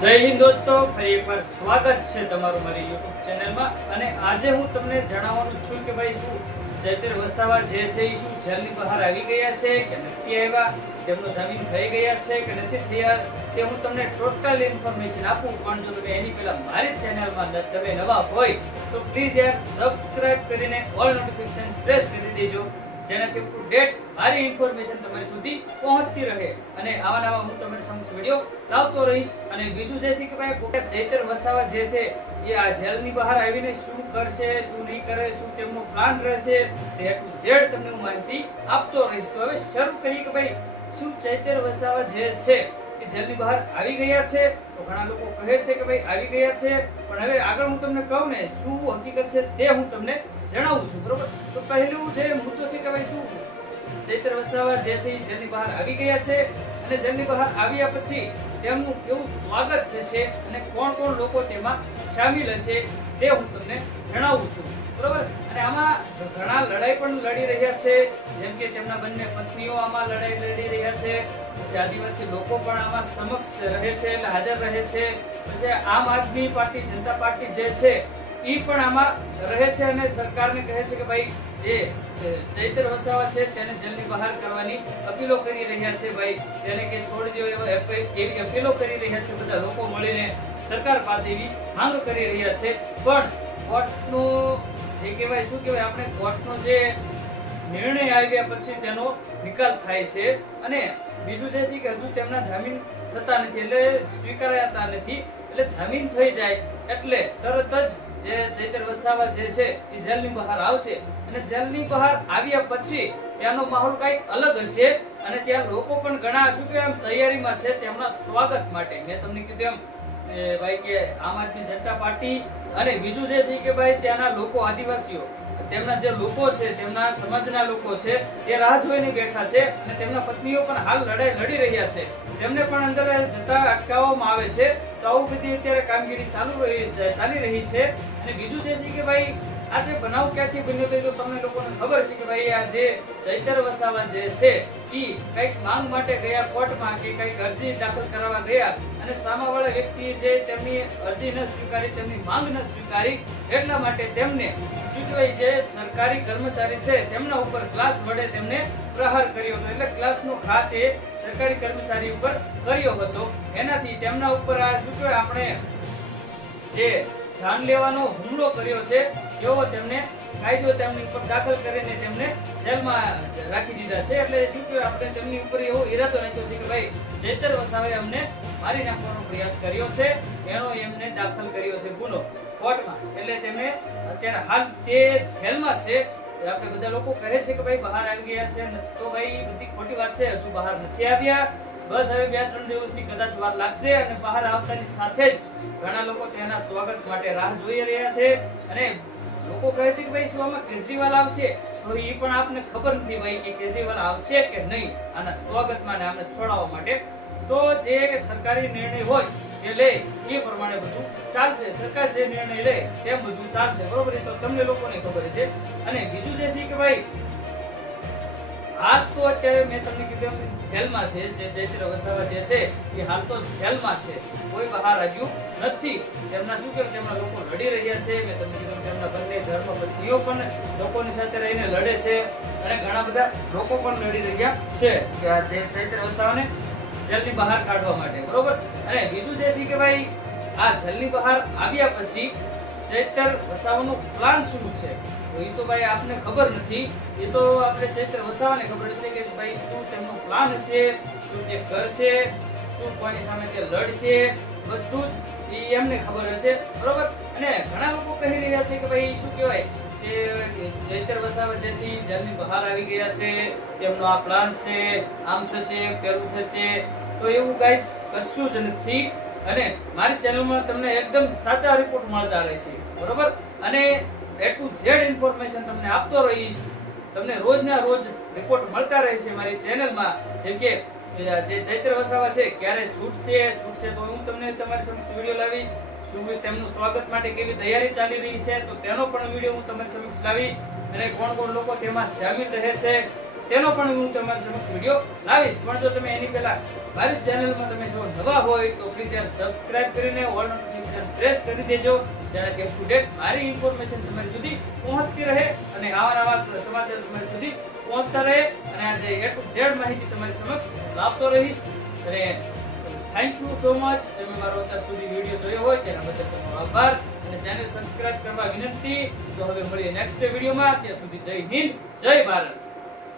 જય હિન્દ દોસ્તો, ફરી એકવાર સ્વાગત છે તમારું મારી YouTube ચેનલમાં। અને આજે હું તમને જણાવવાનું છું કે ભાઈ શું ચૈતર વસાવા જે છે એ શું જેલની બહાર આવી ગયા છે કે નથી આવ્યા, તેમનો જામીન થઈ ગયા છે કે નથી થયા, તે હું તમને ટોટલ ઇન્ફોર્મેશન આપું। પણ જો તમે એની પહેલા મારી ચેનલમાં તમે નવા હોય તો પ્લીઝ યાર સબસ્ક્રાઇબ કરીને ઓલ નોટિફિકેશન પ્રેસ કરી દેજો, જેનાથી અપ ટુ ડેટ મારી ઇન્ફોર્મેશન તમારી સુધી પહોંચતી રહે અને આવા નવા હું તમારી સમક્ષ વિડિયો લાવતો રહીશ। અને બીજું જે છે કે ભાઈ ચૈતર વસાવા જે છે એ આ જેલની બહાર આવીને શું કરશે, શું નહીં કરે, શું તેમનો પ્લાન રહેશે, તે ટુ ઝેડ તમને હું માહિતી આપતો રહીશ। તો હવે શરૂ કરીએ કે ભાઈ શું ચૈતર વસાવા જે છે એ જેલની બહાર આવી ગયા છે? તો ઘણા લોકો કહે છે કે ભાઈ આવી ગયા છે, પણ હવે આગળ હું તમને કહું ને શું હકીકત છે તે હું તમને જણાવું છું, બરોબર? તો પહેલું જે મુદ્દો છે કે ભાઈ શું ચૈતર વસાવા જે છે એ જેલની બહાર આવી ગયા છે અને જેલની બહાર આવ્યા પછી તેમનું કેવું સ્વાગત થશે અને કોણ કોણ લોકો તેમાં સામેલ હશે તે હું તમને જણાવું છું, બરોબર? અને આમાં ઘણા લડાઈ પણ લડી રહ્યા છે, જેમ કે તેમના બંને પત્નીઓ આમાં લડાઈ લડી રહ્યા છે, પછી આદિવાસી લોકો પણ આમાં સમક્ષ રહે છે, એટલે હાજર રહે છે, પછી આમ આદમી પાર્ટી, જનતા પાર્ટી જે છે ઈ પણ આમાં રહે છે અને સરકારને કહે છે કે ભાઈ જે ચૈતર વસાવા છે તેને જેલની બહાર કરવાની અપીલો કરી રહ્યા છે, ભાઈ તેને કે છોડી દો એવી અપીલો કરી રહ્યા છે। બધા લોકો મળીને સરકાર પાસે એવી માંગ કરી રહ્યા છે, પણ કોર્ટનો જે કહેવાય શું કહેવાય આપણે કોર્ટનો જે નિર્ણય આવ્યા પછી તેનો નિકાલ થાય છે। અને બીજું જે છે કે હજુ તેમના જામીન થતા નથી, એટલે સ્વીકારાતા નથી, એટલે જામીન થઈ જાય એટલે તરત જ જે ચૈતર વસાવા જે છે એ જેલની બહાર આવશે અને જેલની બહાર આવ્યા પછી ત્યાંનો માહોલ કંઈક અલગ હશે અને ત્યાં લોકો પણ ઘણા શું કે આમ તૈયારીમાં છે તેમના સ્વાગત માટે। મેં તમને કીધું એમ ભાઈ કે આમ આદમી જનતા પાર્ટી અને બીજું જે છે કે ભાઈ ત્યાંના લોકો, આદિવાસીઓ, તેમના જે લોકો છે, તેમના સમાજના લોકો છે તે રાહ જોઈને બેઠા છે અને તેમના પત્નીઓ પણ હાલ લડાઈ લડી રહ્યા છે, તેમને પણ અંદર જતા અટકાવવામાં આવે છે। તો આવું બધી અત્યારે કામગીરી ચાલી રહી છે। અને બીજું જે છે કે ભાઈ આ જે બનાવ ક્યાંથી બન્યો તો તમને લોકોને ખબર છે કે ભાઈ આ જે ચૈતર વસાવા જે છે ઈ કઈક માંગ માટે ગયા કોર્ટમાં કે કઈક અરજી દાખલ કરાવવા ગયા અને સામેવાળા વ્યક્તિએ જે તેમની અરજી ન સ્વીકારી, તેમની માંગ ન સ્વીકારી, એટલા માટે તેમને શું કહેવાય જે સરકારી કર્મચારી છે તેમના ઉપર ગ્લાસ વડે તેમને પ્રહાર કર્યો હતો, એટલે ગ્લાસનો ઘા તે સરકારી કર્મચારી ઉપર કર્યો હતો। એનાથી તેમના ઉપર આ શું કહેવાય આપણે જે જાન લેવાનો હુમલો કર્યો છે એવો તેમને કાયદો તેમની ઉપર દાખલ કરીને તેમને જેલમાં રાખી દીધા છે। એટલે શું કહેવાય આપણે તેમની ઉપર એવો ઈરાદો નાખ્યો છે કે ભાઈ ચૈતર વસાવાએ અમને મારી નાખવાનો પ્રયાસ કર્યો છે, એનો એમને દાખલ કર્યો છે ગુનો કોર્ટમાં, એટલે તેમને અત્યારે હાલ તે જેલમાં છે। આપણે બધા લોકો કહે છે કે ભાઈ બહાર આવી ગયા છે, તો ભાઈ બધી ખોટી વાત છે, હજુ બહાર નથી આવ્યા, બસ હવે 2-3 દિવસની કદાચ વાર લાગશે અને બહાર આવતાની સાથે જ ઘણા લોકો તેના સ્વાગત માટે રાહ જોઈ રહ્યા છે। અને લોકો કહે છે કે ભાઈ શું આમાં કેજરીવાલ આવશે? તો એ પણ આપને ખબર નથી ભાઈ કે કેજરીવાલ આવશે કે નહીં આના સ્વાગતમાં ને આને છોડાવવા માટે। તો જે સરકારી નિર્ણય હોય તે લે એ પ્રમાણે બધું ચાલશે, સરકાર જે નિર્ણય લે તેમ બધું ચાલશે, બરોબર? તો તમને લોકોને ખબર છે। અને બીજું જે છે કે ભાઈ હાલ તો અત્યારે મેં તમને કીધું જેલમાં છે, જે ચૈતર વસાવા જે છે એ હાલ તો જેલમાં છે, કોઈ બહાર આવ્યું નથી। તેમના શું કે તેમના લોકો લડી રહ્યા છે, મેં તમને કીધું તેમના બંને ધર્મપત્નીઓ પણ લોકોની સાથે રહીને લડે છે અને ઘણા બધા લોકો પણ લડી રહ્યા છે કે આ જે ચૈતર વસાવાને જેલની બહાર કાઢવા માટે, બરોબર? અને બીજું જે છે કે ભાઈ આ જેલની બહાર આવ્યા પછી ચૈતર વસાવાનો પ્લાન શું છે તો એ તો ભાઈ આપને ખબર નથી, એ તો આપણે ચૈતર વસાવાને ખબર છે કે ભાઈ શું તેમનો પ્લાન છે, શું તે કરશે, શું કોની સામે તે લડશે, બધું જ એમને ખબર હશે, બરોબર? અને ઘણા લોકો કહી રહ્યા છે કે ભાઈ શું કહેવાય કે ચૈતર વસાવા જે છે જેલની બહાર આવી ગયા છે, તેમનો આ પ્લાન છે, આમ થશે, પેલું થશે, તો એવું ગાઈસ કશું જ નથી। અને મારી ચેનલમાં તમને એકદમ સાચા રિપોર્ટ મળતા રહેશે, બરોબર? અને એ ટુ ઝેડ ઇન્ફોર્મેશન તમને આપતો રહીશ, તમને રોજના રોજ રિપોર્ટ મળતા રહેશે મારી ચેનલમાં। જેમ કે જે ચૈતર વસાવા છે ક્યારે છૂટશે તો હું તમને તમારી સમક્ષ વિડીયો લાવીશ, શું તેમનું સ્વાગત માટે કેવી તૈયારી ચાલી રહી છે તો તેનો પણ વિડીયો હું તમારી સમક્ષ લાવીશ, અને કોણ કોણ લોકો તેમાં સામેલ રહે છે તેનો પણ હું તમારી સમક્ષ વિડીયો લાવીશ। પણ જો તમે એની પહેલા મારી ચેનલમાં તમે જો નવા હોય તો પ્લીઝ યાર સબસ્ક્રાઇબ કરીને ઓલ નોટિફિકેશન પ્રેસ કરી દેજો, જેનાથી અપ ટુ ડેટ મારી ઇન્ફોર્મેશન તમારી સુધી પહોંચતી રહે અને આવા સમાચાર તમારી સુધી પહોંચતા રહે અને આજે A to Z માહિતી તમારી સમક્ષ લાવતો રહીશ. અને થેન્ક યુ સો મચ. તમે મારો અત્યાર સુધી વિડીયો જોયો હોય તેના બદલ તમારો આભાર અને ચેનલ સબસ્ક્રાઇબ કરવા વિનંતી. તો હવે મળીએ નેક્સ્ટ વિડીયોમાં. ત્યાં સુધી જય હિન્દ, જય ભારત.